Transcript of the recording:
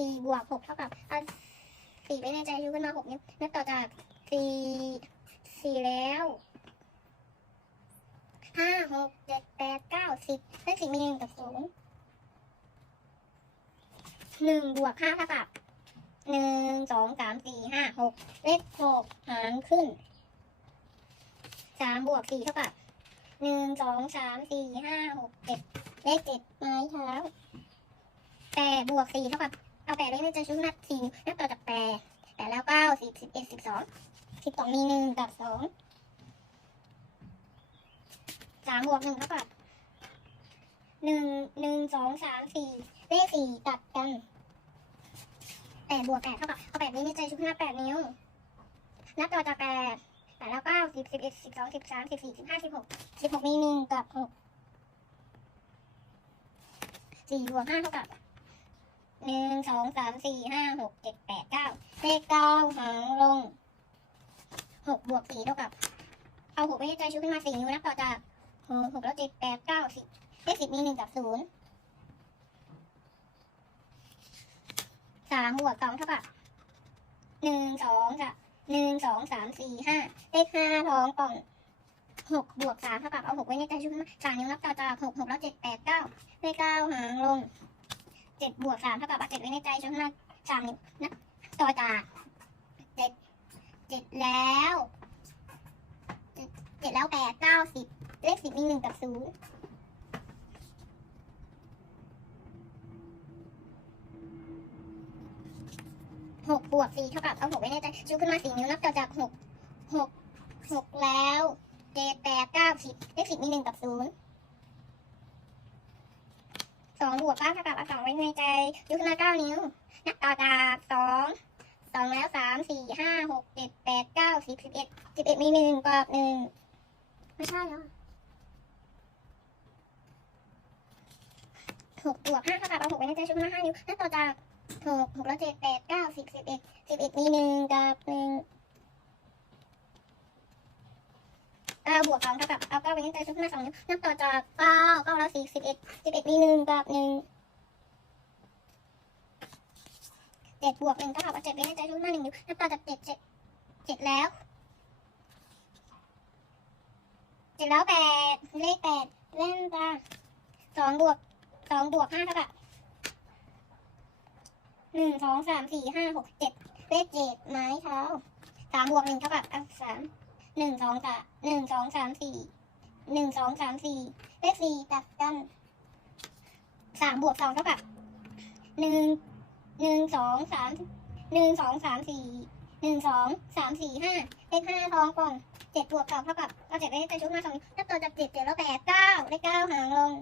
สี่บวกหกเท่ากับเอาสี่ไปในใจยกขึ้นมาหกนิ้วนับต่อจากสี่สี่แล้วห้าหกเจ็ดแปดเก้าสิบเลขสี่มีหนึ่งกับศูนย์หนึ่งบวกห้าเท่ากับหนึ่งสองสามสี่ห้าหกเลขหกหารขึ้นสามบวกสี่เท่ากับหนึ่งสองสามสี่ห้าหกเจ็ดเลขเจ็ดไม้เท้าแปดบวกสี่เท่ากับ เอาแปดเลขในใจชุดนับสี่นับต่อจากแปดแปดแล้วเก้าสิบสิบเอ็ดสิบสองสิบสองมีหนึ่งกับสองสามบวกหนึ่งเท่ากับหนึ่งหนึ่งสองสามสี่เลขสี่ตัดกันแปดบวกแปดเท่ากับเอาแปดเลขในใจชุดนับแปดนิ้ว นับต่อจากแปดแปดแล้วเก้าสิบสิบเอ็ดสิบสองสิบสามสิบสี่สิบห้าสิบหกสิบหกมีหนึ่งกับหกสี่บวกห้าเท่ากับ หนึ่งสองสามสี่ห้าหกเจ็ดแปดเก้าเลขเก้าหางลงหกบวกสี่เท่ากับ เอาหกไปในใจชุดขึ้นมาสี่นิ้วนับต่อจากหกหกแล้วเจ็ดแปดเก้าสิบเลขสิบมีหนึ่งกับศูนย์สามบวกสองเท่ากับหนึ่งสองสามหนึ่งสองสามสี่ห้าเลขห้าท้องกล่องหกบวกสามเท่ากับเอาหกไว้ในใจชุดขึ้นมาสามนิ้วนับต่อจากหกหกแล้วเจ็ดแปดเก้าเลขเก้าหางลง เจ็ดบวกสามเท่ากับเอาเจ็ดไว้ในใจชุดขึ้นมาสามนิ้วนับต่อจากเจ็ดเจ็ดแล้วเจ็ดเจ็ดแล้วแปดเก้าสิบเลขสิบมีหนึ่งกับศูนย์หกบวกสี่เท่ากับเอาหกไว้ในใจชูขึ้นมาสี่นิ้วนับต่อจากหกหกหกแล้วเจ็ดแปดเก้าสิบเลขสิบมีหนึ่งกับศูนย์ สองบวกเก้าเท่ากับเอาสองไว้ในใจยกขึ้นมาเก้านิ้วนับต่อจากสองสองแล้วสามสี่ห้าหกเจ็ดแปดเก้าสิบสิบเอ็ดสิบเอ็ดมีหนึ่งกับหนึ่งไม่ใช่เหรอหกบวกห้าเท่ากับเอาหกไว้ในใจชุดมาห้านิ้วนับต่อจากหกหกแล้วเจ็ดแปดเก้าสิบสิบเอ็ดสิบเอ็ดมีหนึ่งกับหนึ่งเก้าบวกสองเท่ากับเอาเก้าไว้ในใจชุดมาสองนิ้วนับต่อจากเก้าเก้าีสิบเอ็ดสิบเอ็ดมีหนึ่งกับหนึ่งเจ็ดบวกหนึ่งก็เท่ากับเจ็ดไว้ในใจชุดมาหนึ่งนิ้วนับต่อจากเจ็ดเจ็ดเจ็ดแล้วเจ็ดแล้วแปดเลขแปดเล่นตาสองบวกสองบวกห้าเท่ากับหนึ่งสองสามสี่ห้าหกเจ็ดเลขเจ็ดไม้เท้าสามบวกหนึ่งเท่ากับอะสามหนึ่งสองสามหนึ่งสองสามสี่ หนึ่งสองสามสี่เลขสี่ตัดกันสามบวกสองเท่ากับหนึ่งหนึ่งสองสามหนึ่งสองสามสี่หนึ่งสองสามสี่ห้าเลขห้าทองกล่องเจ็ดบวกสองเท่ากับเอาเจ็ดไปในชุดมาสองนับตัวจากเจ็ดเจ็ดแล้วแปดเก้าเลขเก้าหางลง